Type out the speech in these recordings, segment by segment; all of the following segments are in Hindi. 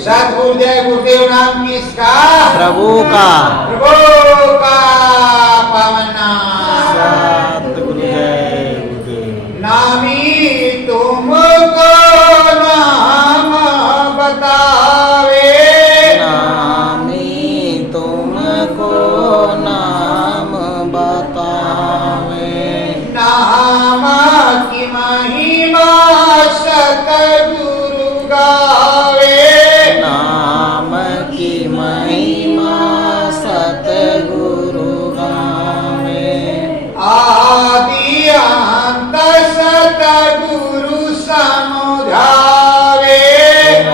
सतगुरुदेव गुरुदेव नाम किसका? प्रभु का। प्रभु का पावन नाम। सतगुरुदेव नामी तुमको नाम बतावे, नामी तुमको नाम बतावे, नाम की महिमा सतगुरु गावे, नाम की महिमा सतगुरु गावे, आदि अंत सतगुरु समझावे,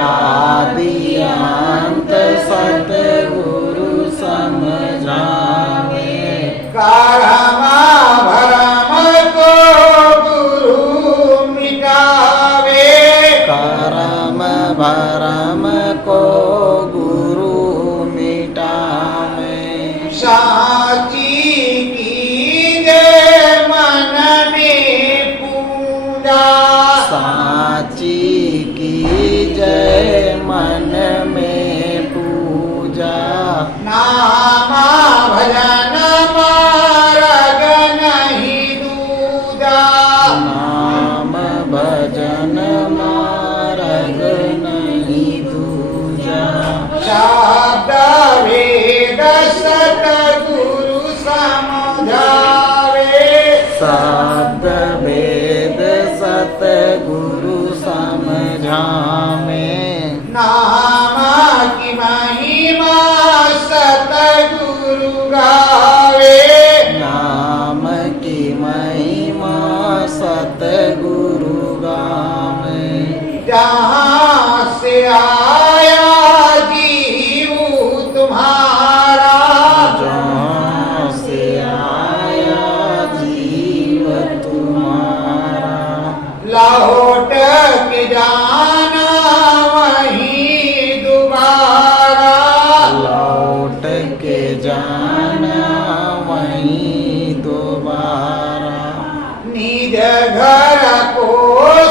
आदि अंत सतगुरु समझावे, कर्म भरम को गुरु मिटावे, कर्म भरम को गुरु मिटावे, साची कीजे मन में पूजा, साची की जय मन में पूजा, नाम भजन मार्ग नहीं दूजा, नाम भजन मार्ग नहीं दूजा, शब्द वेद सतगुरु समझावे, शब्द वेद सतगुरु समझावे, नाम की महिमा सतगुरु गावे, नाम की महिमा सतगुरु गावे, जहाँ से आया जीव तुम्हारा, जहाँ से आया जीव तुम्हारा, लौट के जाना वहीं दोबारा, लौट के जाना वहीं दोबारा, निज घर को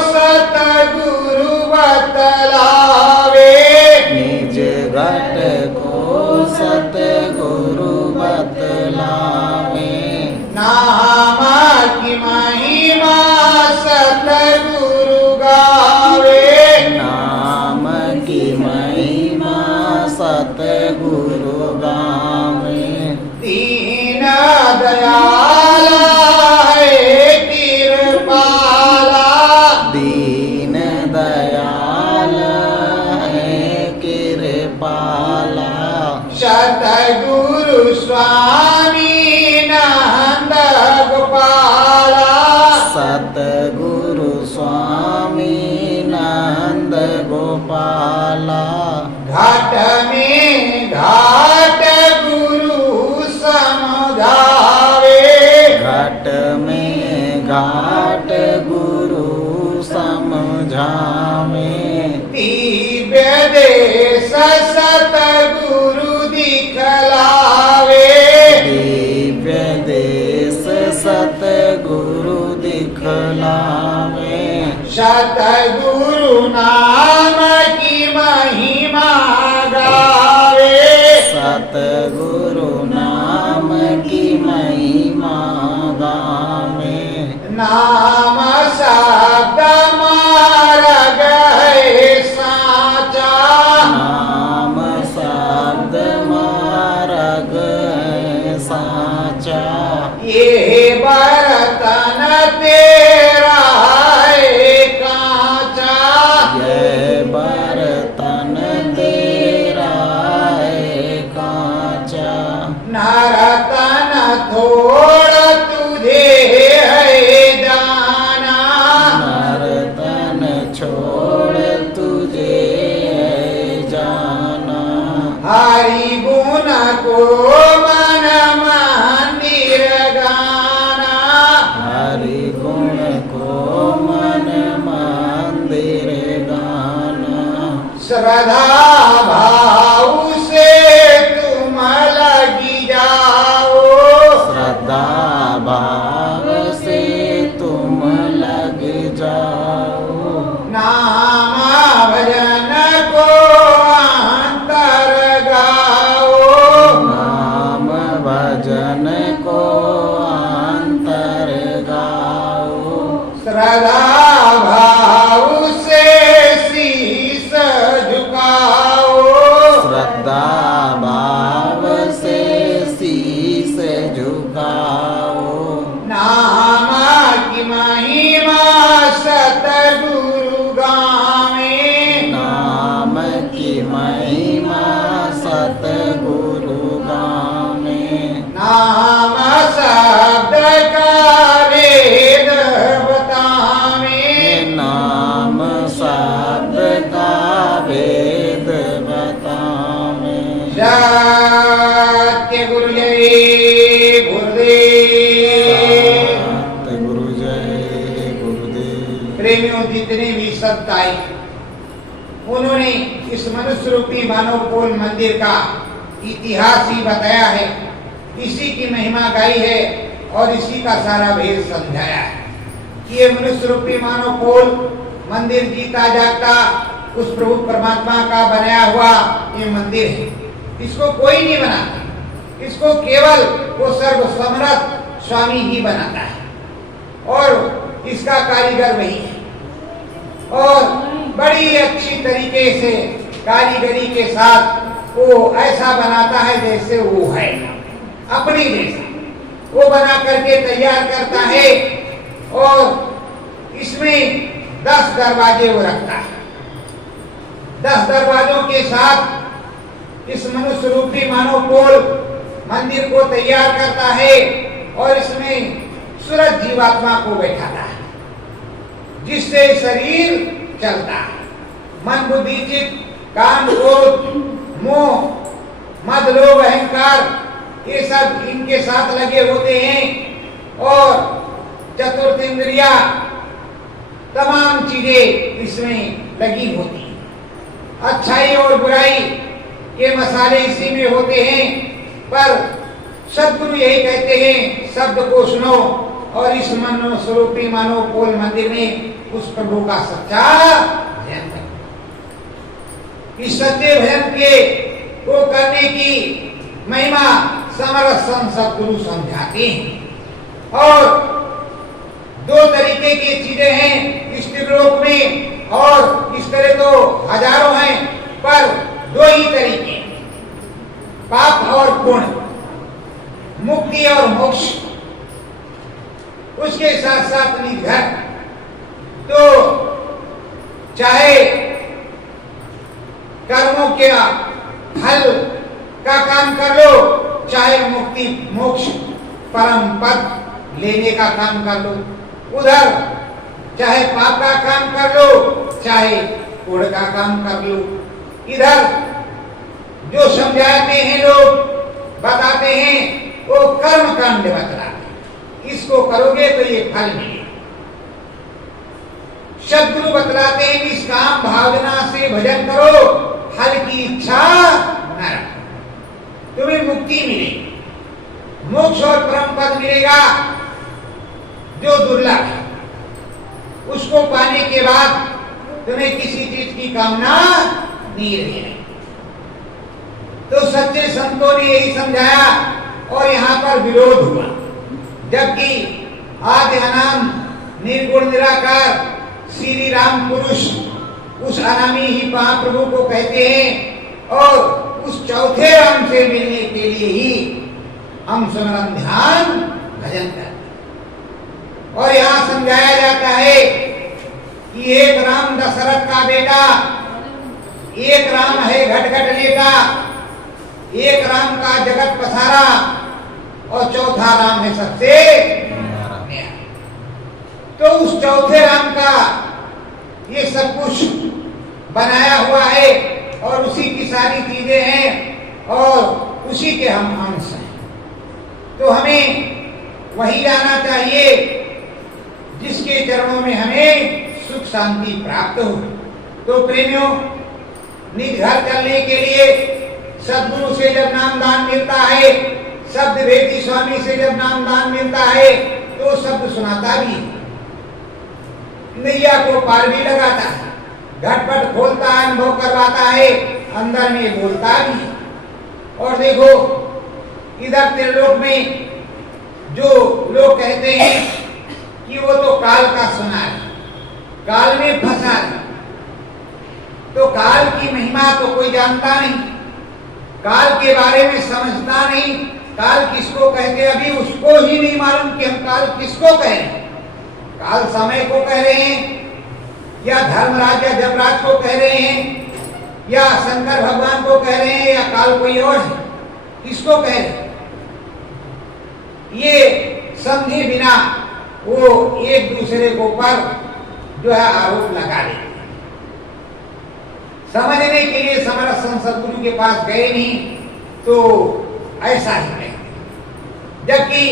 सतगुरु बतलावे, निज घट को सतगुरु बतलावे, नाम की महिमा सतगुरु गावे, नाम की महिमा सतगुरु गावे, दीन दयाला है कृपाला, दीन दयाल है कृपाला, सतगुरु स्वामी नंद गोपाला, सतगुरु स्वामी नंद गोपाला, घाट में घाट गुरु समझावे, घट में घाट गुरु समझावे, दिव्य देश सतगुरु दिखलावे, दिव्य देश सतगुरु दिखलावे, सतगुरु नाम की महिमा गावे, सतगुरु नाम की महिमा गावे, नाम शब्द मार्ग है साचा, नाम शब्द मार्ग है साचा, ये बर्तन तेरा है कांचा, ये बर्तन तेरा है कांचा, नरतन थोड़ तुझे है जाना, नर्तन छोड़ तुझे है जाना, हरि गुण को मन मंदिर गाना, हरि गुण को मन मंदिर गाना, श्रद्धा भाव से तुम लगी जाओ, श्रद्धा मन को अंतर गाओ। श्रद्धा भाव से शीस झुकाओ। श्रद्धा भाव से शीस झुकाओ। नाम की महिमा सतगुरु गावे। नाम की महिमा सतगुरु गावे। नाम शब्द का वेद बतावे। नाम शब्द का वेद बतावे। सत्य गुरु जय गुरुदेव। सतगुरु जय गुरुदेव। प्रेमियों, जितने भी संत आए उन्होंने इस मनुष्य रूपी मानव पोल मंदिर का इतिहास ही बताया है, इसी की महिमा गाई है और इसी का सारा भेद समझाया है कि ये मनुष्य रूपी मानव पोल मंदिर जीता जागता उस प्रभु परमात्मा का बनाया हुआ ये मंदिर है। इसको कोई नहीं बनाता, इसको केवल वो सर्वसमर्थ स्वामी ही बनाता है और इसका कारीगर वही है। और बड़ी अच्छी तरीके से कारीगरी के साथ वो ऐसा बनाता है जैसे वो है, अपनी जैसा वो बना करके तैयार करता है। और इसमें 10 दरवाजे वो रखता है। 10 दरवाजों के साथ इस मनुष्य रूपी मानव पोल मंदिर को तैयार करता है और इसमें सूरज जीवात्मा को बैठाता है, जिससे शरीर चलता है। मन बुद्धि चित्त काम क्रोध मोह मद लोभ अहंकार ये सब इनके साथ लगे होते हैं और चतुर्थ इंद्रिया तमाम चीजें इसमें लगी होती हैं। अच्छाई और बुराई के मसाले इसी में होते हैं। पर सद्गुरु यही कहते हैं, शब्द को सुनो और इस मन स्वरूपी मानव पोल मंदिर में उस प्रभु का सच्चा भजन करो। इस सच्चे भजन के को करने की महिमा समर्थ सद्गुरु समझाते हैं। और 2 तरीके की चीजें हैं इस त्रिलोक में, और इस तरह तो हजारों हैं, पर 2 ही तरीके, पाप और पुण्य, मुक्ति और मोक्ष। उसके साथ साथ निधन। तो चाहे कर्मों के फल का काम कर लो, चाहे मुक्ति मोक्ष परम पद लेने का काम कर लो, उधर चाहे पाप का काम कर लो, चाहे पुण्य का काम कर लो। इधर जो समझाते हैं लोग, बताते हैं, वो कर्म कांड बतलाते हैं, इसको करोगे तो ये फल मिलेगा। सद्गुरु बतलाते हैं कि इस काम भावना से भजन करो, फल की इच्छा न रखो, तुम्हें मुक्ति मिलेगी, मोक्ष और परम पद मिलेगा जो दुर्लभ है। उसको पाने के बाद तुम्हें किसी चीज की कामना नहीं रहेगी। तो सच्चे संतों ने यही समझाया और यहाँ पर विरोध हुआ। जबकि आदि अनाम निर्गुण निराकार श्री राम पुरुष उस अनामी ही महाप्रभु को कहते हैं, और उस चौथे राम से मिलने के लिए ही हम सुमरन ध्यान भजन करते। और यहाँ समझाया जाता है कि एक राम दशरथ का बेटा, एक राम है घट घट लेटा, एक राम का जगत पसारा और चौथा राम है सबसे न्यारा। तो उस चौथे राम का ये सब कुछ बनाया हुआ है और उसी की सारी चीजें हैं और उसी के हम अंश हैं। तो हमें वही जाना चाहिए जिसके चरणों में हमें सुख शांति प्राप्त हो। तो प्रेमियों, निज घर चलने के लिए सद्गुरु से जब नाम दान मिलता है, शब्द भेदी स्वामी से जब नाम दान मिलता है, तो शब्द सुनाता भी है, नैया को पार भी लगाता है, घटपट खोलता है, अनुभव करवाता है, अंदर में बोलता भी है। और देखो इधर त्रिलोक में कहते हैं कि वो तो काल का सुनार, काल में फंसा है। तो काल की महिमा तो कोई जानता नहीं, काल के बारे में समझता नहीं। काल किसको कहते हैं अभी उसको ही नहीं मालूम कि हम काल किसको कह रहे हैं। काल समय को कह रहे हैं, या धर्मराज या जमराज को कह रहे हैं, या शंकर भगवान को कह रहे हैं, या काल कोई और है, किसको कह रहे हैं? ये समझे बिना वो एक दूसरे को पर जो है आरोप लगा देते हैं। समझने के लिए समरथ संत सद्गुरु के पास गए नहीं तो ऐसा ही कहते हैं। जबकि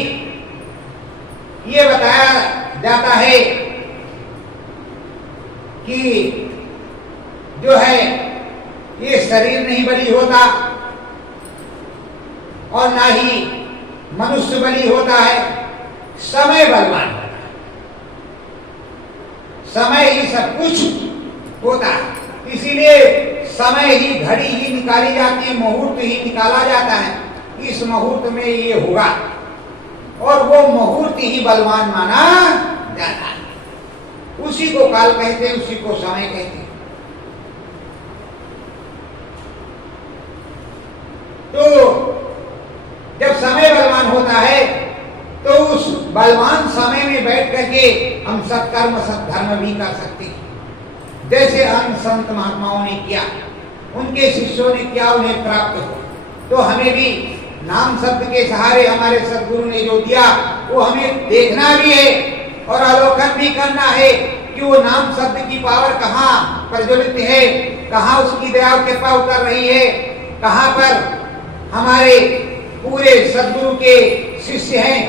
ये बताया जाता है कि जो है ये शरीर नहीं बलि होता और ना ही मनुष्य बलि होता है, समय बलवान होता है। समय ही सब कुछ होता है, इसीलिए समय ही, घड़ी ही निकाली जाती है, मुहूर्त ही निकाला जाता है। इस मुहूर्त में ये होगा और वो मुहूर्त ही बलवान माना जाता है। उसी को काल कहते हैं, उसी को समय कहते हैं। तो जब समय बलवान होता है तो उस बलवान समय में बैठ करके हम सत्कर्म सत्धर्म भी कर सकते हैं। जैसे अन्य संत महात्माओं ने किया, उनके शिष्यों ने किया, उन्हें प्राप्त हो। तो हमें भी नाम शब्द के सहारे हमारे सद्गुरु ने जो दिया वो हमें देखना भी है और अवलोकन भी करना है कि वो नाम शब्द की पावर कहाँ प्रज्वलित है, कहाँ उसकी दया कृपा उतर रही है, कहाँ पर हमारे पूरे सद्गुरु के शिष्य हैं,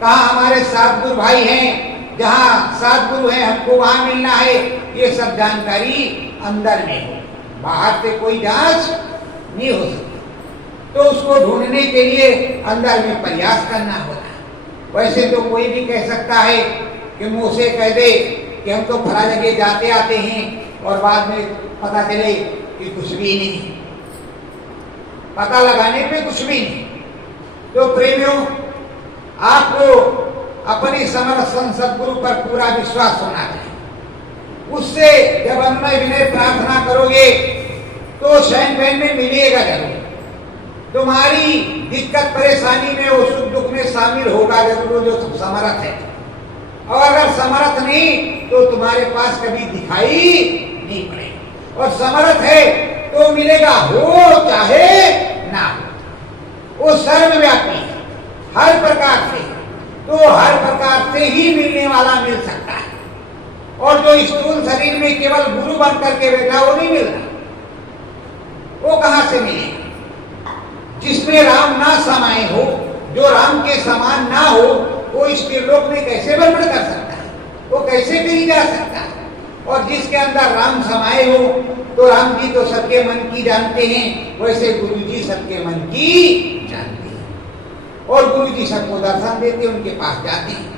कहाँ हमारे सद्गुरु भाई हैं, जहाँ सद्गुरु हैं हमको वहां मिलना है। ये सब जानकारी अंदर में हो, बाहर से कोई जांच नहीं हो सकती। तो उसको ढूंढने के लिए अंदर में प्रयास करना होता है। वैसे तो कोई भी कह सकता है कि मुंह से कह दे कि हम तो फला जगह जाते आते हैं और बाद में पता चले कि कुछ भी नहीं, पता लगाने पे कुछ भी नहीं। तो प्रेमियों, आपको अपने समर्थ संत सद्गुरु पर पूरा विश्वास होना चाहिए। उससे जब अन्वय विनय प्रार्थना करोगे तो शयन बैन में मिलेगा जरूर। तुम्हारी दिक्कत परेशानी में वो सुख दुख में शामिल होगा जरूर जो तुम समर्थ है। और अगर समर्थ नहीं तो तुम्हारे पास कभी दिखाई नहीं पड़ेगा। और समर्थ है तो मिलेगा, हो चाहे ना हो। वो सर्वव्यापी है हर प्रकार से, तो हर प्रकार से ही मिलने वाला मिल सकता है। और जो स्थूल शरीर में केवल गुरु बन करके बैठा वो नहीं मिल रहा, वो कहां से मिलेगा? जिसमें राम ना समाये हो, जो राम के समान ना हो, वो इस त्रिलोक में कैसे भ्रमण कर सकता है? वो कैसे कहीं जा सकता है? और जिसके अंदर राम समाये हो, तो राम जी तो सबके मन की जानते हैं, वैसे गुरु जी सबके मन की जानते हैं। और गुरु जी सबको दर्शन देते, उनके पास जाते हैं।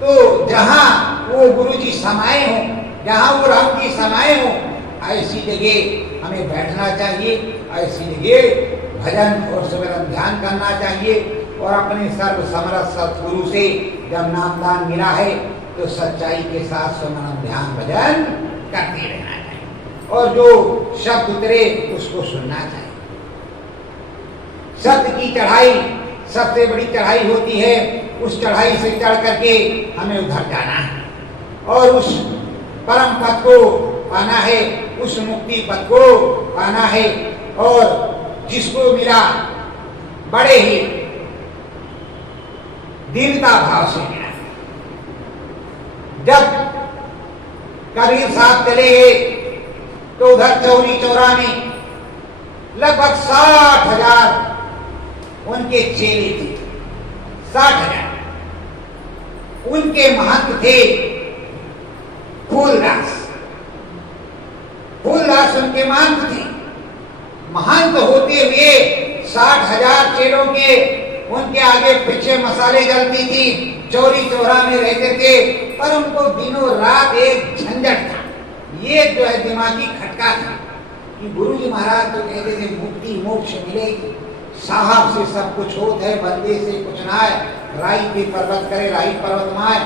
तो जहां वो गुरु जी समाये हो, जहां वो राम जी समाये हो, ऐसी जगह हमें बैठना चाहिए, ऐसी जगह भजन और सिमरन ध्यान करना चाहिए। और अपने सर्व समर्थ सतगुरु से जब नामदान मिला है तो सच्चाई के साथ सिमरन ध्यान भजन करते रहना चाहिए। और जो शब्द उतरे उसको सुनना चाहिए। सत्य की चढ़ाई सबसे बड़ी चढ़ाई होती है। उस चढ़ाई से चढ़ करके हमें उधर जाना है और उस परम पद को पाना है, उस मुक्ति पद को पाना है। और जिसको मिला बड़े ही दीनता भाव से मिला। जब कबीर साहब चले गए तो उधर चौरी चौरा में लगभग 60,000 उनके चेले थे। 60,000 उनके महंत थे फूलदास। फूलदास उनके महंत थे। महंत होते हुए 60,000 चेलों के उनके आगे पीछे मसाले जलती थी, चौरी चौरा में रहते थे। पर उनको दिनों रात एक झंझट था, ये जो है दिमागी खटका था कि गुरु जी महाराज तो कहते थे मुक्ति मोक्ष मिलेगी, साहब से सब कुछ होता है, बंदे से कुछ ना है। राई के पर्वत करे, राई पर्वत माए,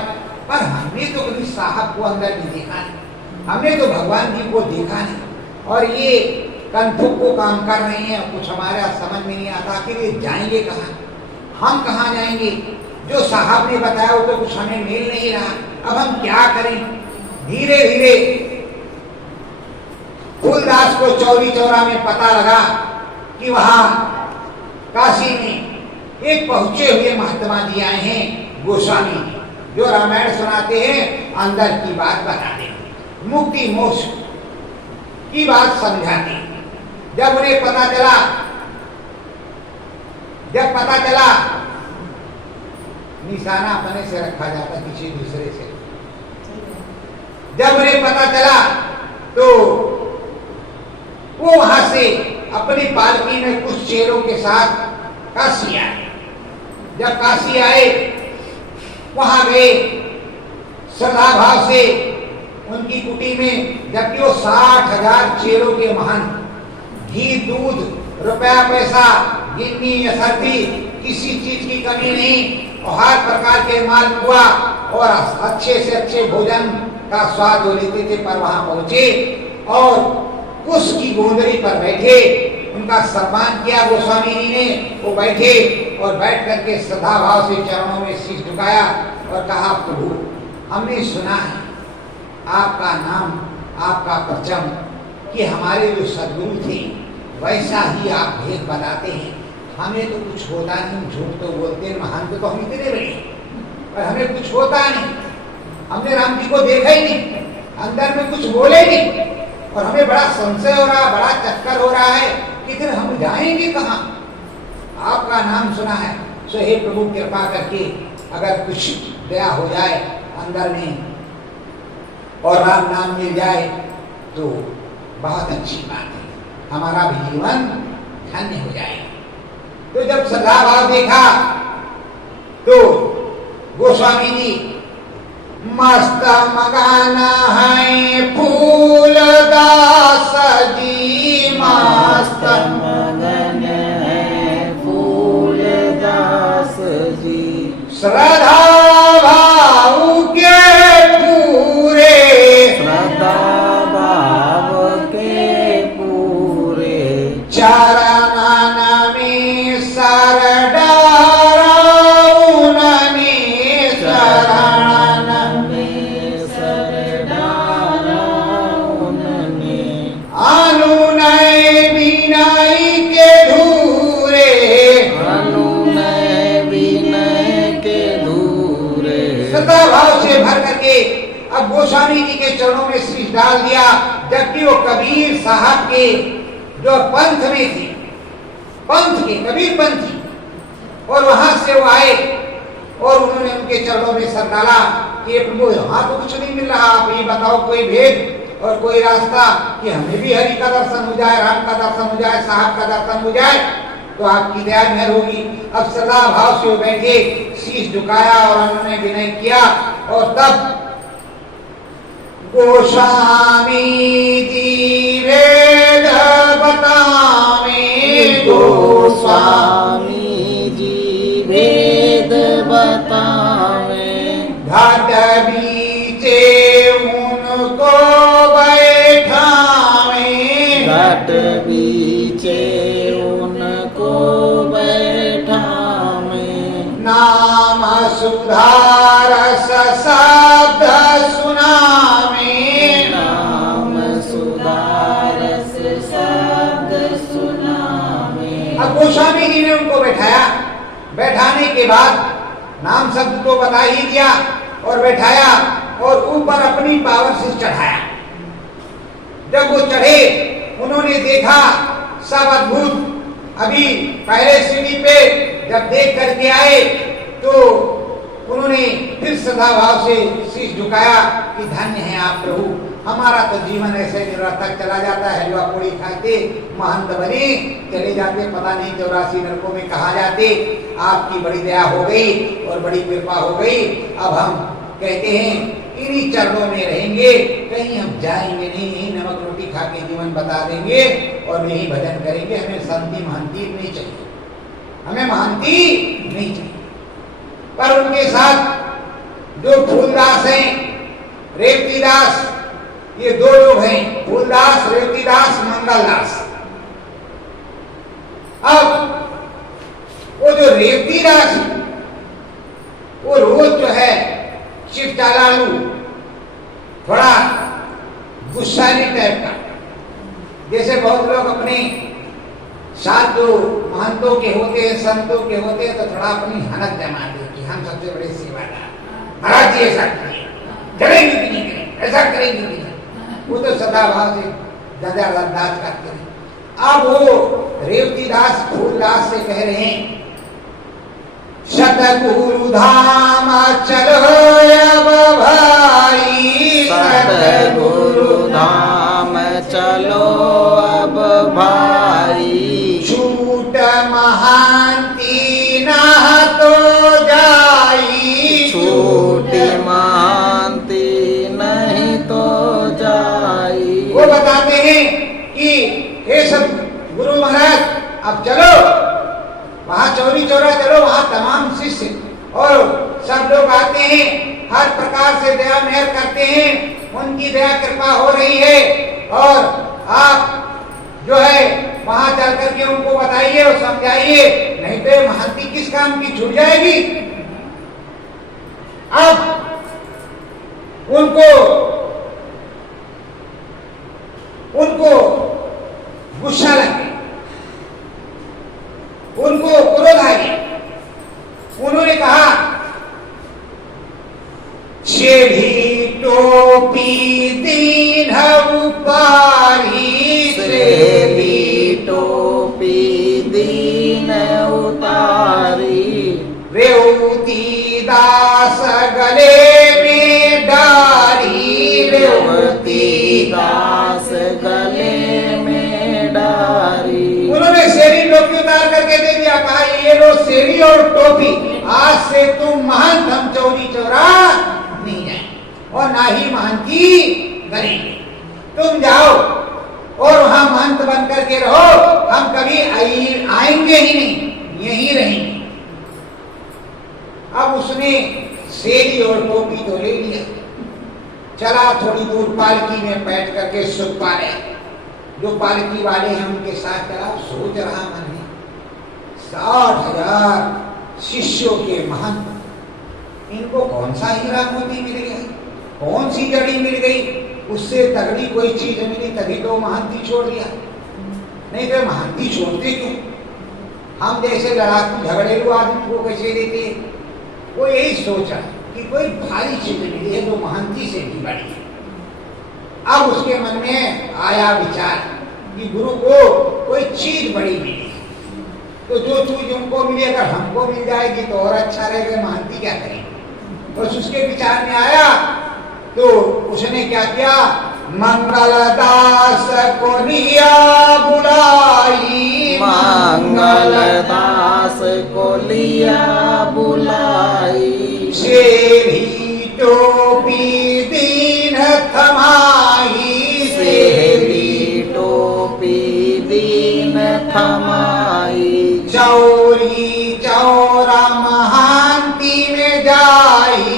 पर हमने तो कभी साहब को अंदर नहीं देखा नहीं, हमने तो भगवान जी को देखा नहीं। और ये कंठों को काम कर रहे हैं, कुछ हमारा समझ में नहीं आता कि ये जाएंगे कहाँ, हम कहाँ जाएंगे। जो साहब ने बताया वो तो कुछ हमें मिल नहीं रहा, अब हम क्या करें। धीरे धीरे फूलदास को चौरी चौरा में पता लगा कि वहां काशी में एक पहुंचे हुए महात्मा जी आए हैं, गोस्वामी जी, जो रामायण सुनाते हैं, अंदर की बात बताते हैं, मुक्ति मोक्ष की बात समझाते हैं। जब उन्हें पता चला, जब पता चला, निशाना अपने से रखा जाता किसी दूसरे से, जब उन्हें पता चला तो वो वहां से अपनी पालकी में कुछ चेलों के साथ काशी आए। जब काशी आए, वहां गए, श्रद्धा भाव से उनकी कुटी में, जबकि वो 60,000 चेलों के महान, घी दूध रुपया पैसा गिन्नी असरती किसी चीज की कमी नहीं, और हर प्रकार के माल हुआ और अच्छे से अच्छे भोजन का स्वाद वो लेते थे। पर वहां पहुंचे और उसकी गोंदरी पर बैठे, उनका सम्मान किया गोस्वामी जी ने। वो बैठे और बैठ करके श्रद्धा भाव से चरणों में शीश झुकाया और कहा, प्रभु हमने सुना है आपका नाम, आपका परचम, कि हमारे जो सदगुरु थे वैसा ही आप भेद बताते हैं। हमें तो कुछ होता नहीं, झूठ तो बोलते हैं, महान तो हम इतने बड़े, पर हमें कुछ होता नहीं। हमने राम जी को देखा ही नहीं, अंदर में कुछ बोले नहीं, और हमें बड़ा संशय हो रहा, बड़ा चक्कर हो रहा है कि फिर हम जाएंगे कहाँ। आपका नाम सुना है, सो हे प्रभु कृपा करके अगर कुछ दया हो जाए अंदर में और राम नाम मिल जाए तो बहुत अच्छी बात है, हमारा भी जीवन धन्य हो जाएगा। तो जब श्रद्धा भाव देखा तो गोस्वामी जी, मस्त मगाना है फूलदास जी, मस्त मगन है फूलदास जी, श्रद्धा भाव के पूरे, श्रद्धा भाव के पूरे, चरणन में सर डारा उन्होंने, शरण में सर डाला उन्होंने, अनुनय विनय के धूरे, अनुनय विनय के धूरे, श्रद्धा भाव से भर करके अब गोस्वामी जी के चरणों में शीश डाल दिया। जबकि वो कबीर साहब के जो पंथ में थे, पंथ के कबीर पंथी, और वहां से वो आए और उन्होंने उनके चरणों में सर डाला कि प्रभु यहाँ तो कुछ नहीं मिल रहा, आप ये बताओ कोई भेद और कोई रास्ता कि हमें भी हरि का दर्शन हो जाए, राम का दर्शन हो जाए, साहब का दर्शन हो जाए, तो आपकी दया मेहर होगी। अब श्रद्धा भाव से वो बैठे, शीश झुकाया और उन्होंने विनय किया। और तब गोस्वामी जी वेद बतावे, गोस्वामी जी वेद बतावे, घाट बीचे उनको बैठावे, घट बीचे उनको बैठावे, नाम सुधारस शब्द सुनावे, नाम सुधारस शब्द सुनावे। अब गोस्वामी जी ने उनको बैठाया, बैठाने के बाद नाम शब्द को बता ही दिया और बैठाया और ऊपर अपनी पावर से चढ़ाया। जब वो चढ़े, उन्होंने देखा सब अद्भुत। अभी पहले सीढ़ी पे जब देख करके आए तो उन्होंने फिर श्रद्धा भाव से शीश झुकाया कि धन्य है आप प्रभु, हमारा तो जीवन ऐसे निरर्थक चला जाता है, हलवा पूड़ी खाते महंत बने चले जाते, पता नहीं 84 नरकों में कहा जाते। आपकी बड़ी दया हो गई और बड़ी कृपा हो गई। अब हम कहते हैं इन्हीं चरणों में रहेंगे, कहीं हम जाएंगे नहीं, यही नमक रोटी खा के जीवन बता देंगे और यही भजन करेंगे। हमें संति महंती नहीं चाहिए, हमें महंती नहीं चाहिए। पर उनके साथ जो फूलदास हैं, रेवतीदास, ये दो लोग हैं, फूलदास, रेवतीदास, मंगलदास। अब वो जो रेवतीदास, वो रोज जो है चिपचालालू, थोड़ा गुस्सानी टाइप का, जैसे बहुत लोग अपने साथ जो महंतों के होते हैं, संतों के होते हैं, तो थोड़ा अपनी हनक जमा दे कि हम सबसे बड़े सेवादार, महाराज जी ऐसा करिए, करेंगे कि नहीं करेंगे, ऐसा करेंगे कि नहीं। वो तो सदा भाव से दास करते हैं। अब वो रेवतीदास फूलदास से कह रहे हैं, सतगुरु धाम चलो अब भाई, सतगुरु धाम चलो अब भाई, छूट महांती ना तो जाई, छूट महांती नहीं तो जाई। वो बताते हैं कि हे सब गुरु महाराज, अब चलो वहां चौरी चौरा चलो, वहां तमाम शिष्य और सब लोग आते हैं, हर प्रकार से दया मेहर करते हैं, उनकी दया कृपा हो रही है। और आप जो है वहां चल करके उनको बताइए और समझाइए, नहीं तो महंती किस काम की छूट जाएगी। अब उनको गुस्सा लगे, उनको क्रोध आ गया। उन्होंने कहा, सेढ़ी टोपी दीन उतारी, सेढ़ी टोपी दीन उतारी, रेवती दास गले में डारी, रेवती दास गले में डारी। उन्होंने सेढ़ी टोपी उतार करके दे दिया, कहा ये लो सेढ़ी और टोपी, आज से तुम महंत हम चौरी चौरा नहीं जाए और ना ही महंती करेंगे, तुम जाओ और वहां महंत बन करके रहो, हम कभी आएंगे ही नहीं, यहीं रहेंगे। अब उसने सेढ़ी और टोपी तो ले लिया, चला थोड़ी दूर पालकी में बैठ करके सुख पा रहे, जो पालकी वाले हैं उनके साथ चला, सोच रहा मन में 60,000 शिष्यों के महंत, इनको कौन सा हीरा मोती मिल गया, कौन सी जड़ी मिल गई, उससे तगड़ी कोई चीज मिली तभी तो महंती छोड़ दिया, नहीं तो महंती छोड़ते क्यों। हम जैसे लड़ाकू झगड़ेलू आदमी को कैसे देते, वो यही सोचा कि कोई भारी चीज मिली है तो महंती से भी बड़ी है। अब उसके मन में आया विचार कि गुरु को कोई चीज बड़ी मिली है, तो जो चीज उनको मिली अगर हमको मिल जाएगी तो और अच्छा रहेगा, महंती क्या करेंगे। बस उसके विचार में आया तो उसने क्या किया, मंगलदास को लिया बुलाई, मंगलदास को लिया बुलाई, सेढ़ी टोपी दीन थमाई, सेढ़ी टोपी दीन थमाई, चौरी चौरा महांती में जाई,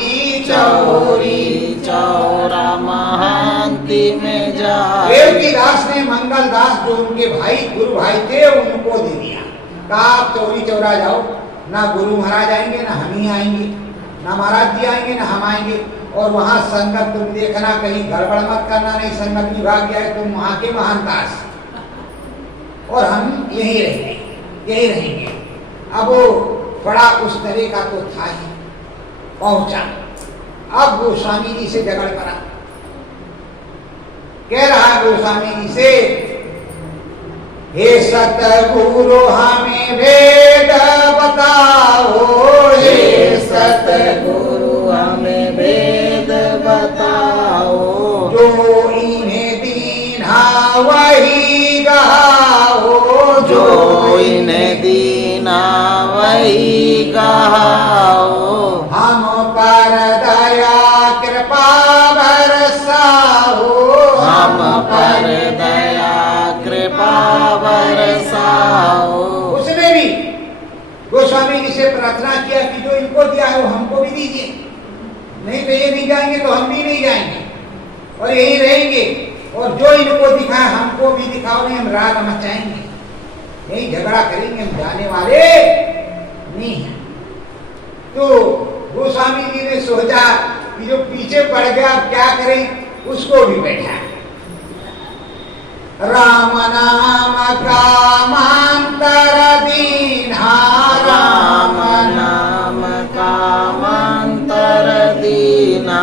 चौरी चौरा महांती में जाई। रेवतीदास ने मंगलदास जो उनके भाई गुरु भाई थे उनको दे दिया, कहा आप चौरी चौरा जाओ, ना गुरु महाराज आएंगे ना हम ही आएंगे, ना महाराज जी आएंगे ना हम आएंगे, और वहां संगत तुम देखना कहीं गड़बड़ मत करना, नहीं संगत विभाग गया तुम वहां के महानदास, और हम यही रहेंगे। अब वो बड़ा उस तरह का तो था ही, पहुंचा। अब गोस्वामी जी से झगड़ पड़ा, कह रहा गोस्वामी जी से, हे सतगुरु हमें भेद बताओ, हे सतगुरु हमें भेद बताओ, जो इन्हें दीना वही गाओ, जो इन्हें दीना वही गाओ, हम पर दया कृपा बरसाओ, हम पर दया कृपा बरसाओ। उसने भी गोस्वामी इनको दिया है वो हमको भी दीजिए, नहीं तो ये नहीं जाएंगे तो हम भी नहीं जाएंगे और यही रहेंगे। और जो इनको दिखाए हमको भी दिखाओ, नहीं हम राग मचाएंगे, यही झगड़ा करेंगे, हम जाने वाले नहीं हैं। तो गोस्वामी जी ने सोचा कि जो पीछे पड़ गया अब क्या करें, उसको भी बैठा। राम नाम कामांतर दीन्हा, राम नाम कामांतर दीना,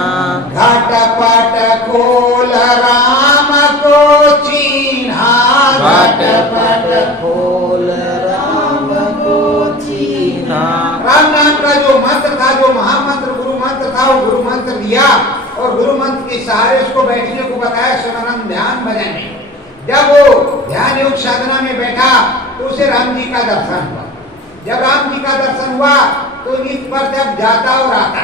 घटपट खोल राम को चीन्हा, घटपट खोल राम को चीन्हा। राम नाम का जो मंत्र था, जो महामंत्र गुरु मंत्र था, वो गुरु मंत्र दिया और गुरु मंत्र के सहारे उसको बैठने को बताया सुनानंद ध्यान भजन में। जब वो ध्यान योग साधना में बैठा तो उसे राम जी का दर्शन हुआ। जब राम जी का दर्शन हुआ तो नित पर जब जाता और आता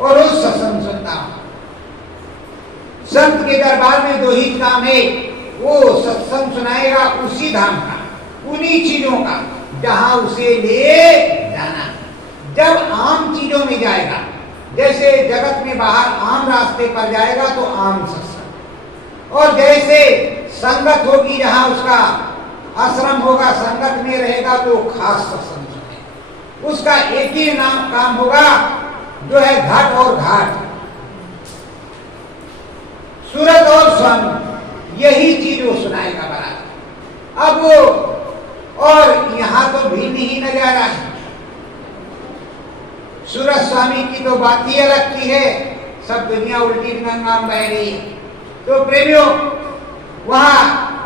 और उस सत्संग सुनता। संत के दरबार में दो ही काम है, वो सत्संग सुनाएगा उसी धाम का, उन्हीं चीजों का जहां उसे ले जाना। जब आम चीजों में जाएगा, जैसे जगत में बाहर आम रास्ते पर जाएगा तो आम सत्संग, और जैसे संगत होगी जहां उसका आश्रम होगा, संगत में रहेगा तो खास सत्संग सुनेगा। उसका एक ही नाम काम होगा जो है घट और घाट, सूरत और स्वामी, यही चीज वो सुनाएगा बराबर। अब वो और यहां तो भिन्न ही नजारा है। सूरत स्वामी की तो बात ही अलग की है, सब दुनिया उल्टी गंगा में बह रही है। तो प्रेमियों वहां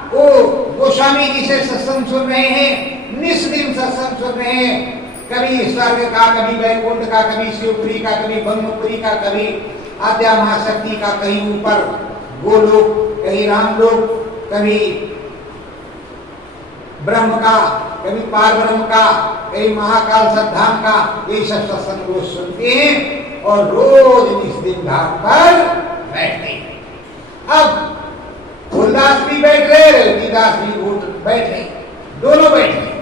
वो गोस्वामी जी से सत्संग सुन रहे हैं, निस्दिन सत्संग सुन रहे हैं, कभी स्वर्ग का, कभी वैकुंठ का, कभी शिवपुरी का, कभी ब्रह्मपुरी का, कभी आद्या महाशक्ति का, कहीं ऊपर गोलोक, कहीं रामलोक, कभी ब्रह्म का, कभी पार ब्रह्म का, कहीं महाकाल सद्धाम का, ये सब सत्संग रोज सुनते हैं और रोज निस्दिन घाट पर बैठते हैं। अब फूलदास भी बैठ रहे, रविदास भी बैठ रहे, दोनों बैठ रहे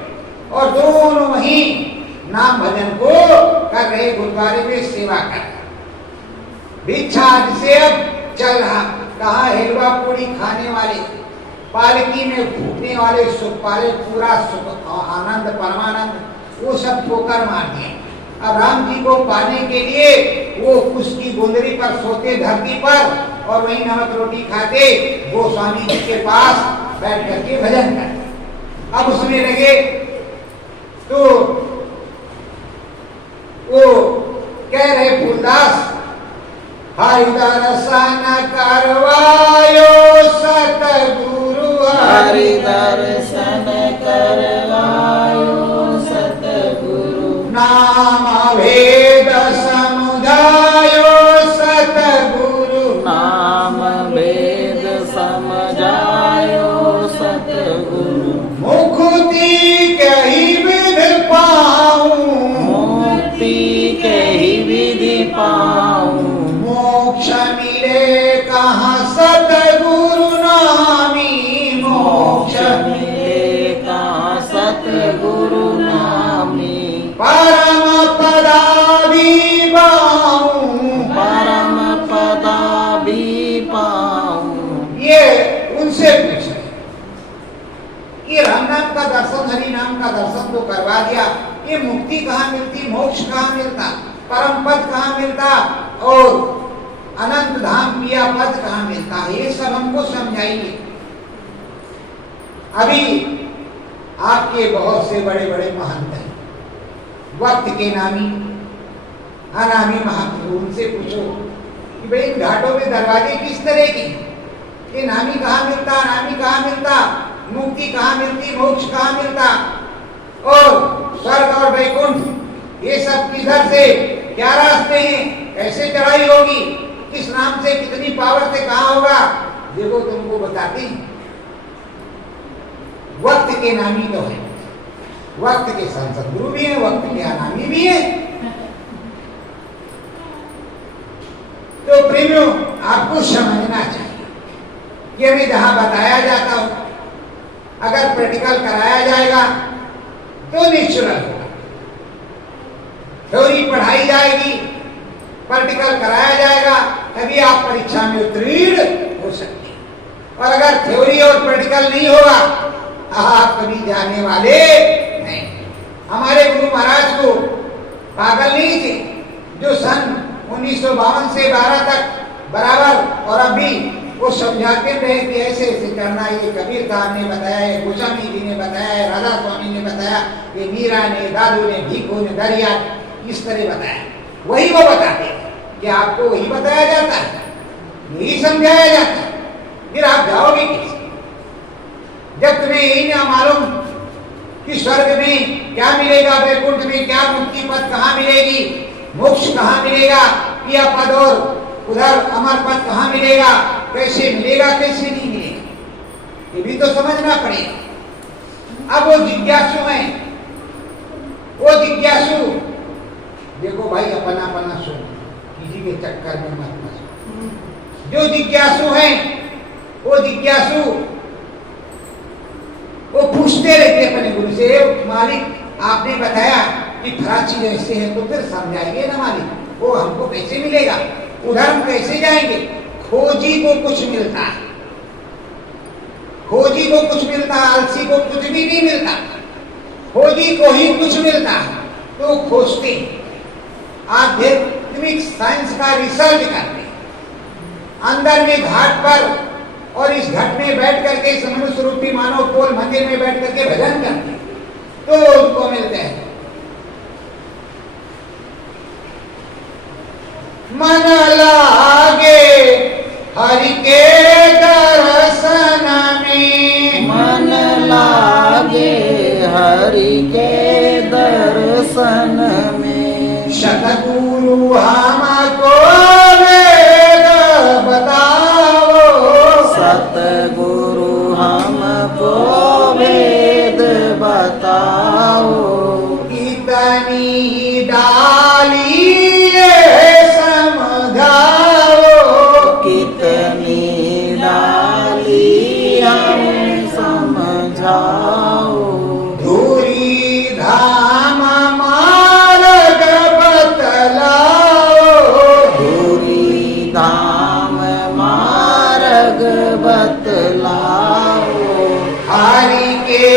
और दोनों वहीं नाम भजन को कर रहे, गुरुद्वारे में सेवा कर रहे। भिक्षा से अब चल रहा, कहा हलवा पूरी खाने वाले, पालकी में घूमने वाले, सुख पाले, पूरा सुख आनंद परमानंद, वो सब ठोकर मार दिए। अब राम जी को पाने के लिए वो उसकी गुंदरी पर सोते धरती पर और वही नमक रोटी खाते, वो स्वामी जी के पास बैठ करके भजन करते। अब उसमें लगे तो वो कह रहे फूलदास, हरि दर्शन करवायो सतगुरु, हरि दर्शन करवायो सतगुरु, नाम भेद समुझायो सतगुरु, नाम भेद समझायो सतगुरु, मुक्ति कही विध पाऊं, मुक्ति कही विधि पाऊं, मोक्ष मिले कहाँ सतगुरु नामी, मोक्ष मिले कहाँ सतगुरु नामी, परम पदावी पाऊं, परम पदा भी पाऊं। ये उनसे पूछे कि राम नाम का दर्शन, हरि नाम का दर्शन तो करवा दिया, ये मुक्ति कहाँ मिलती, मोक्ष कहाँ मिलता, परम पद कहाँ मिलता और अनंत धाम पिया पद कहाँ मिलता है, ये सब हमको समझाइए। अभी आपके बहुत से बड़े बड़े महंत हैं, वक्त के नामी अनामी महाप्रभु, उनसे पूछो कि भाई इन घाटों में दरवाजे किस तरह के, ये नामी कहाँ मिलता, अनामी कहाँ मिलता, मुक्ति कहाँ मिलती, मोक्ष कहाँ मिलता, और स्वर्ग और वैकुंठ ये सब किधर से, क्या रास्ते हैं, कैसे चढ़ाई होगी, किस नाम से, कितनी पावर से कहाँ होगा, देखो तुमको बताते हैं। वक्त के नामी तो है, वक्त के संसद गुरु भी है, वक्त के अनामी भी है। तो प्रेमियों आपको समझना चाहिए कि हमें जहां बताया जाता हो, अगर प्रैक्टिकल कराया जाएगा तो नेचुरल होगा, थ्योरी पढ़ाई जाएगी, प्रैक्टिकल कराया जाएगा, तभी आप परीक्षा में उत्तीर्ण हो सकते हैं। और अगर थ्योरी और प्रैक्टिकल नहीं होगा, आप कभी जाने वाले नहीं। हमारे गुरु महाराज को पागल नहीं थे, जो सन 1952 से 12 तक बराबर और अभी वो समझाते रहे कि ऐसे ऐसे करना। ये कबीर साहब ने बताया, ये गोस्वामी जी ने बताया, ये राधा स्वामी ने बताया, ये मीरा ने, दादू ने, भीखू ने, दरिया, इस तरह बताया। वही वो बताते हैं कि आपको वही बताया जाता है, यही समझाया जाता है, फिर आप जाओगे कैसे? जब तुम्हें यही ना मालूम कि स्वर्ग में क्या मिलेगा, वैकुंठ में क्या, मुक्ति पद कहाँ मिलेगी, मोक्ष कहाँ मिलेगा, पिया पद और उधर अमर पद कहाँ मिलेगा, कैसे मिलेगा, कैसे नहीं मिलेगा, ये भी तो समझना पड़ेगा। अब वो जिज्ञासु हैं, वो जिज्ञासु, देखो भाई अपना अपना सुन, किसी के चक्कर में मत फंसो। जो जिज्ञासु हैं, वो जिज्ञासु वो पूछते रहते अपने गुरु से, मालिक आपने बताया कि फला चीज ऐसे है, तो फिर समझाइए ना मालिक, वो हमको कैसे मिलेगा, उधर हम कैसे जाएंगे? खोजी को कुछ मिलता है, खोजी को कुछ मिलता है, आलसी को कुछ भी नहीं मिलता, खोजी को ही कुछ मिलता है, तो खोजते आध्यात्मिक साइंस का रिसर्च करते, अंदर में घाट पर और इस घट में बैठ करके मनुष्य रूपी मानव पोल मंदिर में बैठ करके भजन करते, तो उनको मिलते हैं। मन लागे हरि के दर्शन में, मन लागे हरि के दर्शन में, सतगुरु हमको वेद बताओ, सतगुरु हमको वेद बताओ, इतनी डाली कितनी डाली हम समझाओ, धूरी धाम मार्ग बतलाओ, धूरी धाम मार्ग बतलाओ, हरि के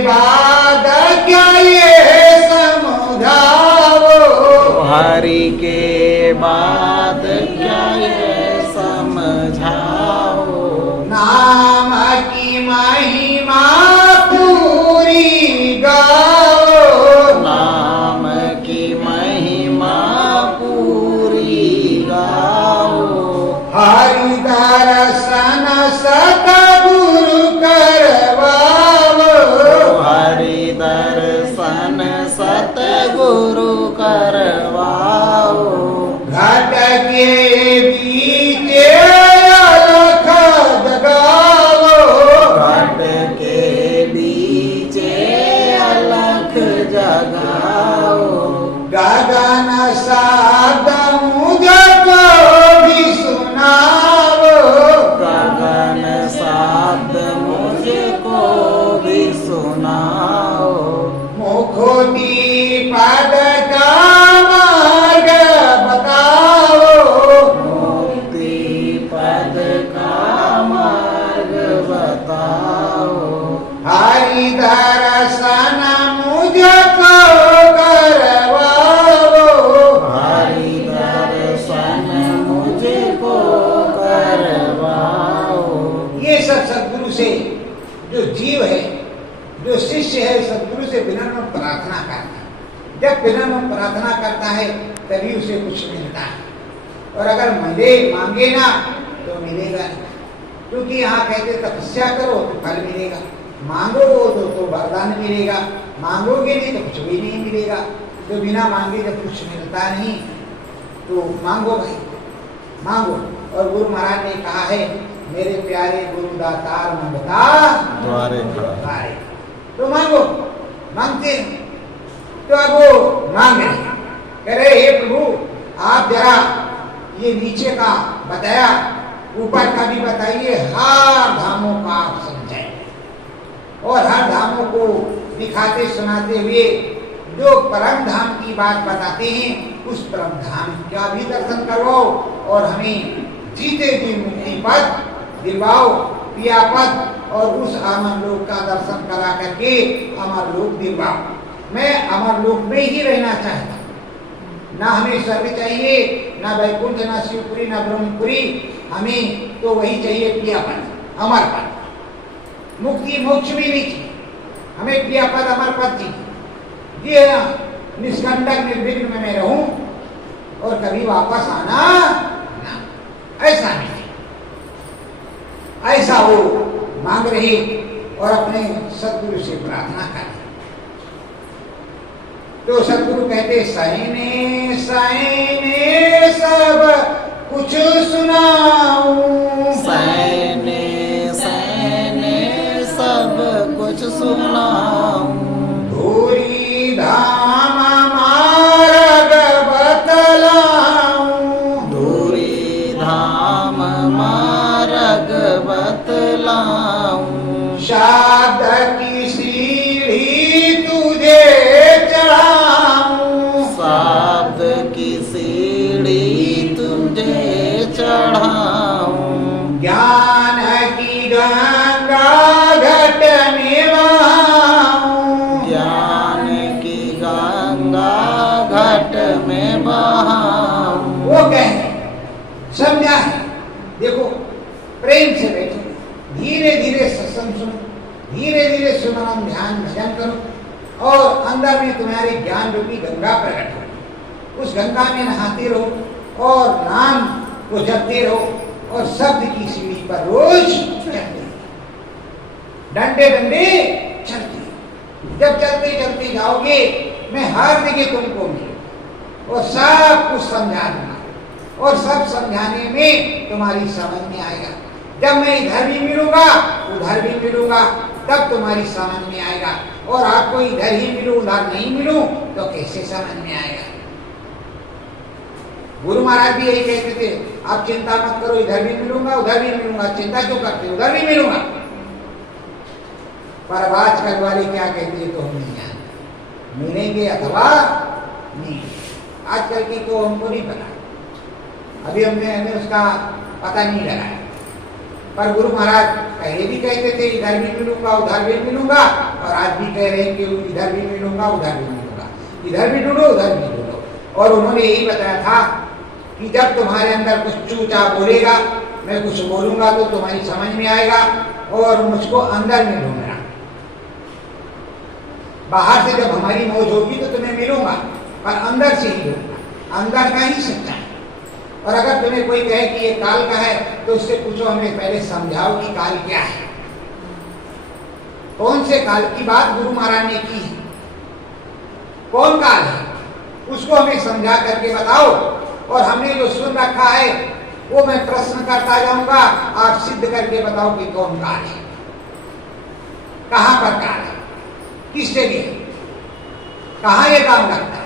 बाद क्या ये समझाओ, हरि के बाद क्या ये समझाओ, नाम की महिमा पूरी गाओ, नाम की महिमा पूरी गाओ, हरि दर्शन सतगुरु करवाओ, हरि दर्शन सतगुरु करवाओ, घट के बीच अलख जगाओ, घट के बीच अलख जगाओ, गगन शब्द मुझको भी सुनाओ, गगन शब्द मुझको भी सुनाओ, मुखोटी पद का मार्ग बताओ, मुक्ति पद का मार्ग बताओ, हरि दर्शन मुझको करवाओ, हरि दर्शन मुझको करवाओ। ये सब सदगुरु से जो जीव है, जो शिष्य है, सदगुरु से विनम्र प्रार्थना करता है। जब विनम्र प्रार्थना करता है तभी उसे कुछ मिलता है, और अगर मांगे ना तो मिलेगा नहीं, क्योंकि यहाँ कहते तपस्या करो तो फल मिलेगा, मांगो तो वरदान मिलेगा, मांगोगे नहीं तो कुछ भी नहीं मिलेगा। तो बिना मांगे जब कुछ मिलता नहीं तो मांगो भाई, मांगो। और गुरु महाराज ने कहा है, मेरे प्यारे गुरु दातार ममता द्वारे द्वारे, तो मांगो, मांगते हैं। तो अब वो मांग रहे, कह रहे हे प्रभु आप जरा ये नीचे का बताया, ऊपर का भी बताइए, हर धामों का आप समझाएं, और हर धामों को दिखाते सुनाते हुए जो परम धाम की बात बताते हैं उस परम धाम का भी दर्शन करवाओ और हमें जीते जी मुक्ति पद दिलवाओ, पिया पद और उस अमर लोक का दर्शन करा करके अमर लोक दिलवाओ। मैं अमर लोक में ही रहना चाहता हूँ, ना हमें स्वर्ग चाहिए, ना वैकुंठ, ना शिवपुरी, ना ब्रह्मपुरी, हमें तो वही चाहिए पिया पद, अमर पद। मुक्ति मोक्ष भी नहीं चाहिए, हमें पिया पद अमर पद चाहिए। ये ना निष्कंटक निर्विघ्न में मैं रहूं और कभी वापस आना ना, ऐसा नहीं, ऐसा वो मांग रहे और अपने सदगुरु से प्रार्थना करें। तो सदगुरु कहते सैने सैने सब कुछ सुनाऊं, सैने सैने सब कुछ सुनाऊं, धूरी धाम मार्ग बतलाऊं, धूरी धाम मार्ग बतलाऊं, शब्द की सीढ़ी तुझे चढ़ाऊं, शब्द की सीढ़ी तुझे चढ़ाऊं, ज्ञान की गंगा घट में बहाऊं, ज्ञान की गंगा घट में बहाऊं। वो कहें समझा है। देखो प्रेम से बैठो, धीरे धीरे सत्संग सुनो, धीरे धीरे सुमरन ध्यान भजन करो और अंदर में तुम्हारे ज्ञान रूपी गंगा प्रकट हो। उस गंगा में नहाते रहो और नाम को जपते रहो और शब्द की सीढ़ी पर रोज चलते रहो, डंडे डंडे चलते। जब चलते चलते जाओगे मैं हर जगह तुमको मिलूंगा और सब कुछ समझा दूंगा और सब समझाने में तुम्हारी समझ में आएगा। जब मैं इधर भी मिलूंगा उधर भी मिलूंगा तब तुम्हारी समझ में आएगा, और आपको इधर ही मिलूं उधर नहीं मिलूं तो कैसे समझ में आएगा। गुरु महाराज भी यही कहते थे, आप चिंता मत करो, इधर भी मिलूंगा उधर भी मिलूंगा, चिंता क्यों करते, उधर भी मिलूंगा। पर आजकल वाले क्या कहते हैं तो हम नहीं जानते, मिलेंगे अथवा नहीं। आजकल की तो हमको नहीं पता, अभी हमने उसका पता नहीं लगाया। पर गुरु महाराज पहले भी कहते थे इधर भी मिलूंगा उधर भी मिलूंगा, और आज भी कह रहे हैं कि इधर भी मिलूंगा उधर भी मिलूंगा, इधर भी ढूंढो उधर भी ढूंढो। और उन्होंने यही बताया था कि जब तुम्हारे अंदर कुछ चूचा बोलेगा, मैं कुछ बोलूंगा तो तुम्हारी समझ में आएगा और मुझको अंदर में ढूंढना। बाहर से जब हमारी मौज होगी तो तुम्हें मिलूंगा, पर अंदर से ही ढूंढना, अंदर का ही सच्चा है। और अगर तुम्हें कोई कहे कि ये काल का है तो उससे पूछो हमें पहले समझाओ कि काल क्या है, कौन से काल की बात गुरु महाराज ने की है, कौन काल है उसको हमें समझा करके बताओ। और हमने जो सुन रखा है वो मैं प्रश्न करता जाऊंगा, आप सिद्ध करके बताओ कि कौन काल है, कहां पर काल है, किस जगह, कहां ये काम लगता है।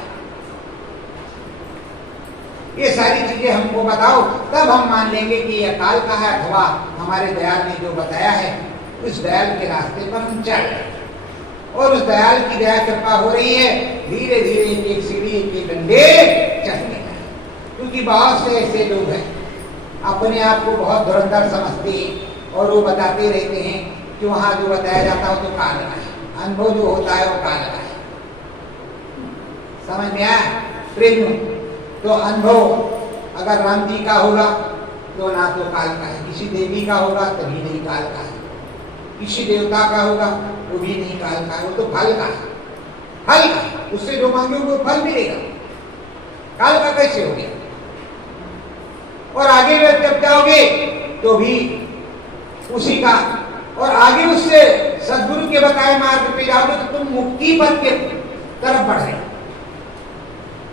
ये सारी चीजें हमको बताओ, तब हम मान लेंगे कि यह काल का है अथवा हमारे दयाल ने जो बताया है उस दयाल के रास्ते पर हम चल रहे हैं। और उस दयाल की दया कृपा हो रही है, धीरे धीरे एक एक सीढ़ी एक एक डंडे चलते हैं। क्योंकि बहुत से ऐसे लोग हैं अपने आप को बहुत धुरंधर समझते हैं और वो बताते रहते हैं कि वहां जो बताया जाता है तो काल का है, अनुभव जो होता है वो काल का है। समझ में आया प्रेम? तो अनुभव अगर राम जी का होगा तो ना तो काल का है, किसी देवी का होगा तभी नहीं काल का है, किसी देवता का होगा वो भी नहीं काल का है, वो तो फल का है, फल का है। उससे जो मांगे वो फल मिलेगा, काल का कैसे हो गया। और आगे जब जाओगे तो भी उसी का, और आगे उससे सद्गुरु के बताए मार्ग पे जाओगे तो तुम मुक्ति पद के तरफ बढ़ रहे,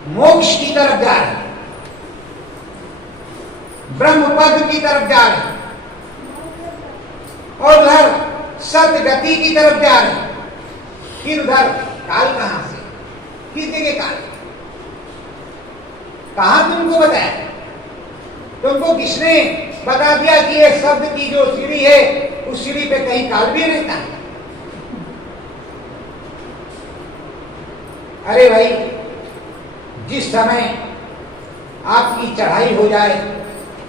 मोक्ष की तरफ जा रहे, ब्रह्म पद की तरफ जा रहे, और उधर सत्य गति की तरफ जा रहे। फिर उधर काल कहां से, किस जगह काल, कहां तुमको बताया, तुमको किसने बता दिया कि ये शब्द की जो सीढ़ी है उस सीढ़ी पे कहीं काल भी रहता है। अरे भाई, जिस समय आपकी चढ़ाई हो जाए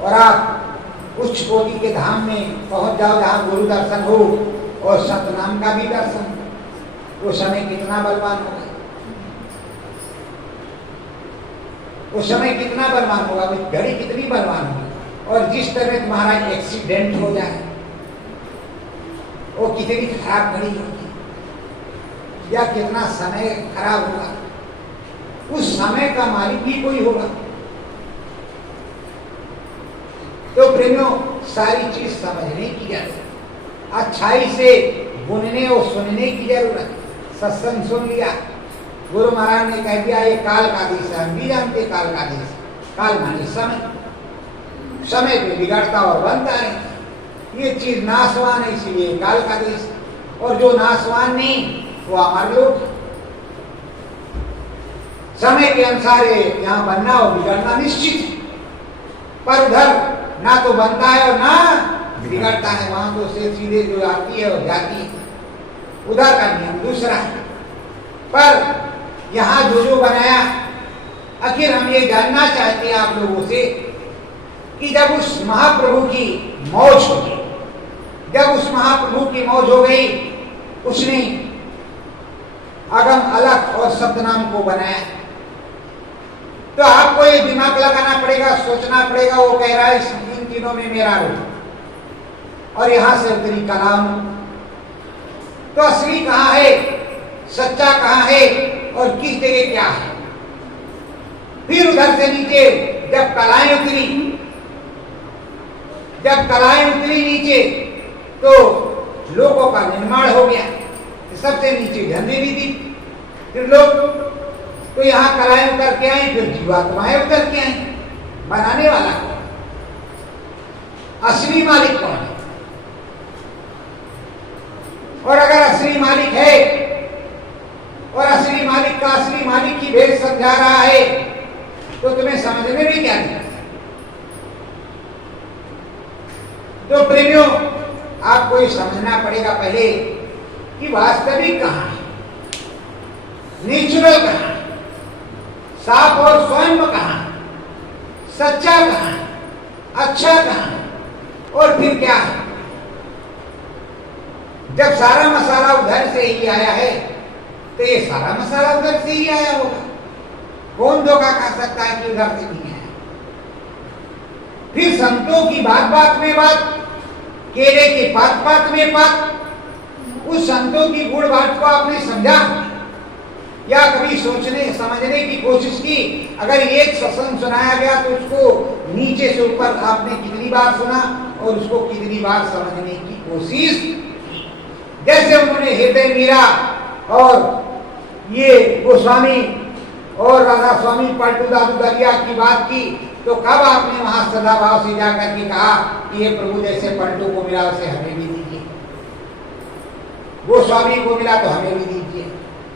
और आप उच्च कोटि के धाम में पहुंच जाओ जहां गुरु दर्शन हो और सतनाम का भी दर्शन, वो समय कितना बलवान होगा, वो समय कितना बलवान होगा, वो घड़ी कितनी बलवान होगी। और जिस तरह तुम्हारा एक्सीडेंट हो जाए, वो कितनी खराब घड़ी होगी, या कितना समय खराब होगा, उस समय का मालिक भी कोई होगा। तो प्रेमियों, सारी चीज समझने की जरूरत, अच्छाई से बुनने और सुनने की जरूरत। सत्संग सुन लिया, गुरु महाराज ने कह दिया ये काल का देश है, हम भी जानते काल का देश, काल माने समय, समय पे बिगड़ता और बनता रहता। ये चीज नाशवान है, इसीलिए काल का देश। और जो नाशवान नहीं वो अमर लोग, समय के अनुसार यहाँ बनना और बिगड़ना निश्चित है, पर उधर ना तो बनता है और ना बिगड़ता है। वहां तो सीधे जो आती है और जाती है, उधर का नियम दूसरा है। पर यहाँ जो बनाया, आखिर हम ये जानना चाहते हैं आप लोगों से कि जब उस महाप्रभु की मौज हो गई, जब उस महाप्रभु की मौज हो गई, उसने अगम अलख और सतनाम को बनाया, तो आपको ये दिमाग लगाना पड़ेगा, सोचना पड़ेगा। वो कह रहा है इन तीनों में मेरा रूप, और यहां से उतरी कलाम, तो असली कहां है, सच्चा कहां है और किस जगह क्या है। फिर उधर से नीचे जब कलाएं उतरी, जब कलाएं उतरी नीचे, तो लोगों का निर्माण हो गया, सबसे नीचे झरने भी दी, फिर लोग, तो यहां कलाएं उतर के आई, फिर जीवात्माएं उतर के आई। बनाने वाला कौन, असली मालिक कौन है? और अगर असली मालिक है और असली मालिक का असली मालिक की भेद समझा रहा है, तो तुम्हें समझने में क्या नहीं। तो प्रेमियों, आपको ये समझना पड़ेगा पहले कि वास्तविक कहां है, नेचुरल कहां है, साफ और स्वयं कहां, सच्चा कहां, अच्छा कहां, और फिर क्या है। जब सारा मसाला उधर से ही आया है, तो ये सारा मसाला उधर से ही आया होगा। कौन धोखा खा सकता है कि उधर से नहीं आया। फिर संतों की बात बात में बात, केले की पात पात में पात, उस संतों की गुण बात को आपने समझा या कभी सोचने समझने की कोशिश की। अगर एक सत्संग सुनाया गया तो उसको नीचे से ऊपर आपने कितनी बार सुना और उसको कितनी बार समझने की कोशिश की। जैसे उन्होंने हृदय मीरा और ये गोस्वामी और राधा स्वामी पलटू दादू दरिया की बात की, तो कब आपने वहां सदा भाव से जाकर के कहा कि ये प्रभु जैसे पलटू को मिला उसे हमें भी दीजिए, गोस्वामी को मिला तो हमें भी दीजिए,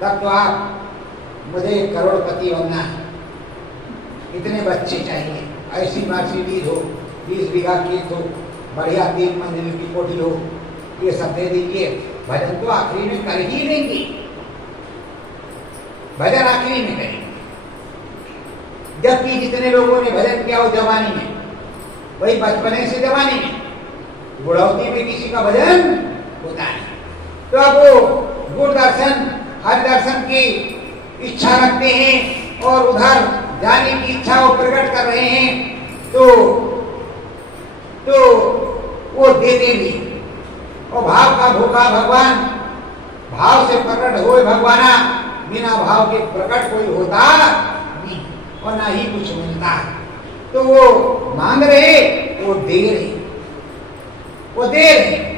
तब तो आप मुझे करोड़पति बनना है, इतने बच्चे चाहिए, ऐसी मर्सिडीज हो, 20 बीघा खेत हो, बढ़िया 3 मंजिल की कोठी हो, ये सब दे दीजिए। भजन तो आखिरी में कर ही लेंगे, भजन आखिरी में करेंगे। जबकि जितने लोगों ने भजन किया हो जवानी में, वही बचपने से जवानी में, बुढ़ौती में किसी का भजन होता है। तो अब वो गुरु दर्शन हरि दर्शन की इच्छा रखते हैं और उधर जाने की इच्छा वो प्रकट कर रहे हैं, तो वो देते भी। और भाव का भूखा भगवान, भाव से प्रकट होए भगवाना, बिना भाव के प्रकट कोई होता नहीं और ना ही कुछ मिलता है। तो वो मांग रहे, वो दे रहे, वो दे रहे।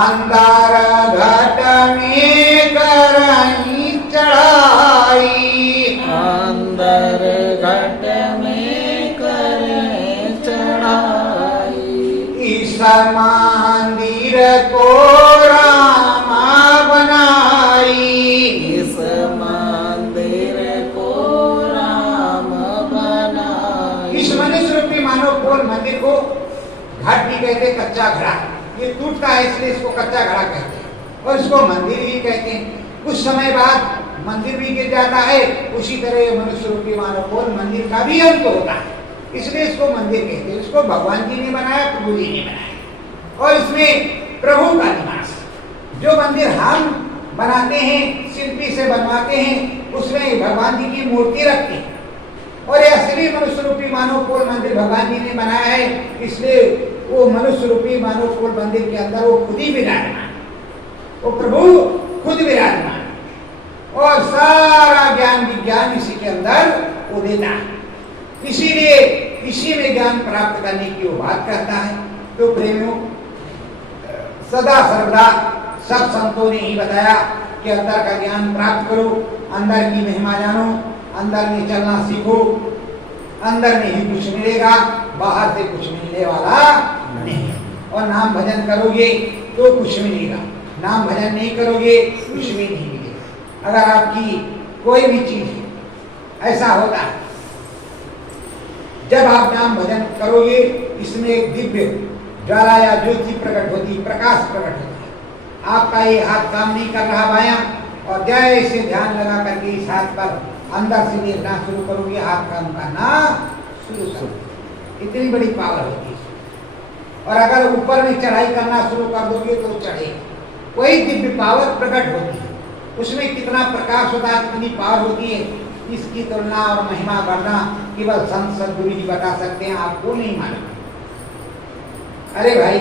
अंधार घट में करई चढ़ाई, अंदर घट में करे चढ़ाई, इस मंदिर को रामा बनाई, इस मंदिर को राम बनाई। इस मनुष्य रूपी मानव कौन मंदिर को घाट भी कहते, कच्चा घड़ा, ये टूटता है इसलिए इसको कच्चा घड़ा कहते हैं और इसको मंदिर ही कहते हैं। कुछ समय बाद मंदिर भी गिर जाता है, उसी तरह ये मनुष्य रूपी मानव कोल मंदिर का भी अंत होता है। इसलिए इसको मंदिर कहते हैं। इसको भगवान जी ने बनाया, प्रभु जी ने बनाया, और इसमें प्रभु का निवास। जो मंदिर हम बनाते हैं, शिल्पी से बनवाते हैं, उसमें भगवान जी की मूर्ति रखते हैं, और ये असली मनुष्य रूपी मानव कोल मंदिर भगवान जी ने बनाया है। इसलिए वो मनुष्य रूपी मानव कोल मंदिर के अंदर वो खुद ही विराजमान, वो प्रभु खुद विराजमान, और सारा ज्ञान विज्ञान इसी के अंदर वो देता है। इसीलिए इसी में ज्ञान प्राप्त करने की वो बात करता है। तो प्रेमियों, सदा सर्वदा सब संतों ने ही बताया कि अंदर का ज्ञान प्राप्त करो, अंदर की महिमा जानो, अंदर में चलना सीखो, अंदर में ही कुछ मिलेगा, बाहर से कुछ मिलने वाला नहीं। और नाम भजन करोगे तो कुछ मिलेगा, नाम भजन नहीं करोगे कुछ भी नहीं मिलेगा। अगर आपकी कोई भी चीज ऐसा होता है, जब आप नाम भजन करोगे, इसमें एक दिव्य ज्वाला या ज्योति प्रकट होती, प्रकाश प्रकट होता है। आपका ये हाथ काम नहीं कर रहा बायां, और जैसे ध्यान लगा करके इस हाथ पर अंदर से देखना शुरू करोगे, हाथ काम करना शुरू करोगे। इतनी बड़ी पावर होती है। और अगर ऊपर में चढ़ाई करना शुरू कर दोगे तो चढ़ेगा, वही दिव्य पावर प्रकट होती है। उसमें कितना प्रकाश होता है, कितनी पावर होती है, इसकी तुलना और महिमा करना केवल संत सद्गुरु जी बता सकते हैं, आपको नहीं मालूम। अरे भाई,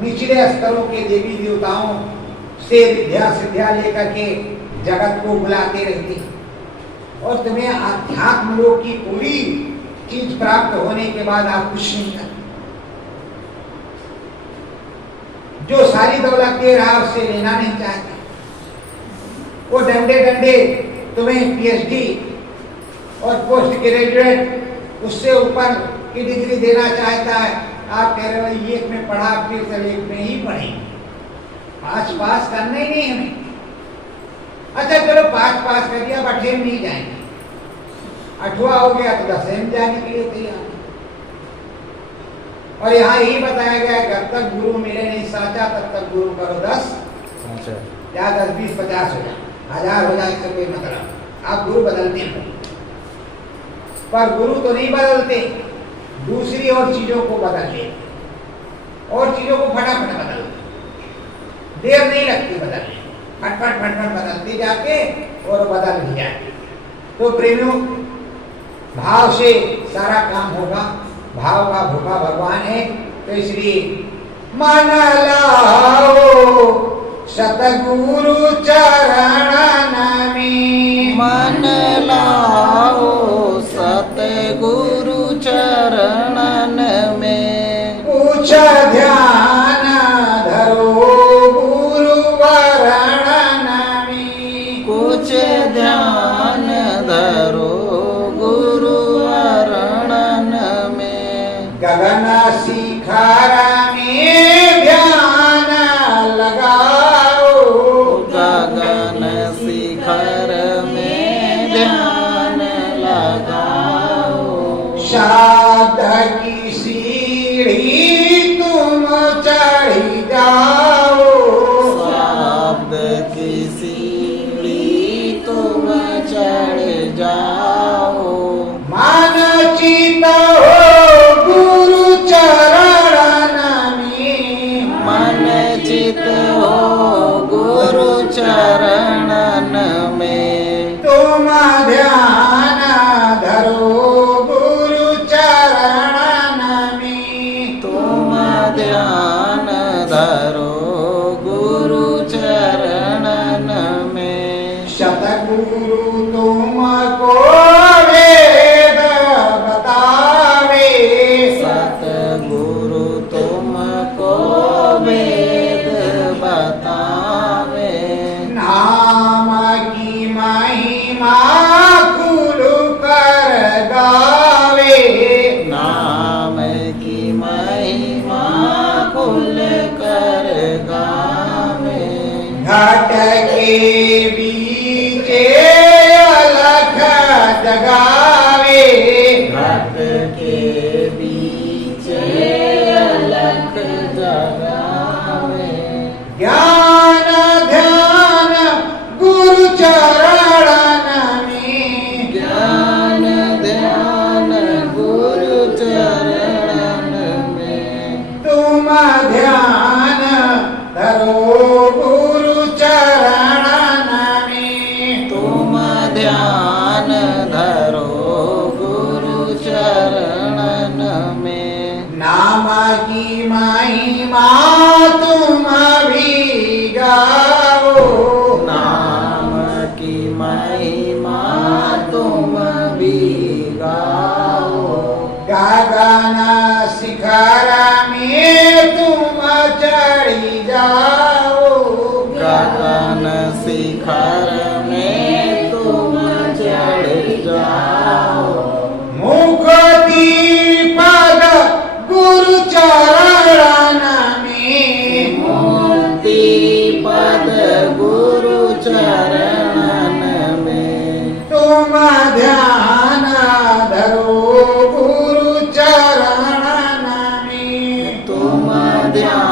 निचले स्तरों के देवी देवताओं से विद्या सिद्धिया लेकर के जगत को बुलाते रहते, और तुम्हें आध्यात्म लोक की पूरी चीज प्राप्त होने के बाद आप कुछ नहीं करते। जो सारी दौलत दे रहा उससे लेना नहीं चाहते, वो डंडे डंडे तुम्हें पीएचडी और पोस्ट ग्रेजुएट उससे ऊपर की डिग्री देना चाहता है। आप कह रहे हो एक में पढ़ा, फिर से एक में ही पढ़ेंगे, 5 पास करना ही नहीं हमें। अच्छा चलो 5 पास कर दिया, 8वें में नहीं जाएंगे, 8वां हो गया तो 10वें में जाने के लिए तैयार। और यहाँ यही बताया गया है, जब तक गुरु मिले नहीं साचा तब तक गुरु करो 10, या 10, 20, 50 हो जाए, 1000 हो जाए, इससे कोई मतलब। आप गुरु बदलते हैं, पर गुरु तो नहीं बदलते, दूसरी और चीजों को बदलते, और चीजों को फटाफट बदलते, देर नहीं लगती बदलने, फटफट फटफट बदलते जाके और बदल भी जाते। तो प्रेमियों, भाव से सारा काम होगा, भाव का भूखा भगवान है। तो इसलिए मन लाओ सतगुरु चरणन में, मन लाओ सतगुरु चरणन में, कुछ ध्यान धरो गुरु वरणन में, कुछ ध्यान धरो गुरु वरणन में, गगन शिखर में ध्यान लगाओ, गगन शिखर में ध्यान लगाओ, शब्द की सीढ़ी तुम चढ़ी जाओ, शब्द की सीढ़ी तुम चढ़ जाओ, मन चित हो गुरु चरणन में, मन चित हो गुरु चरणन में, तुम ध्यान धरो गुरु चरणन में, तुम ध्यान धरो गुरु चरणन में, सतगुरु तुमको वेद बतावे, सतगुरु तुमको वेद बतावे, नाम की महिमा खुल कर गावे, नाम की महिमा खुल कर गावे, घट के बीचे अलख जगावे, घट के बीच अलख जगावे, ज्ञान ध्यान गुरु शिखरा में तुम चढ़ी जाओ, गगन शिखर में तुम चढ़ जाओ, मुक्ति पद गुरु चरण में, मुक्ति पद गुरु चरण में, तुम ध्यान धरो गुरु चरण में, तुम ध्यान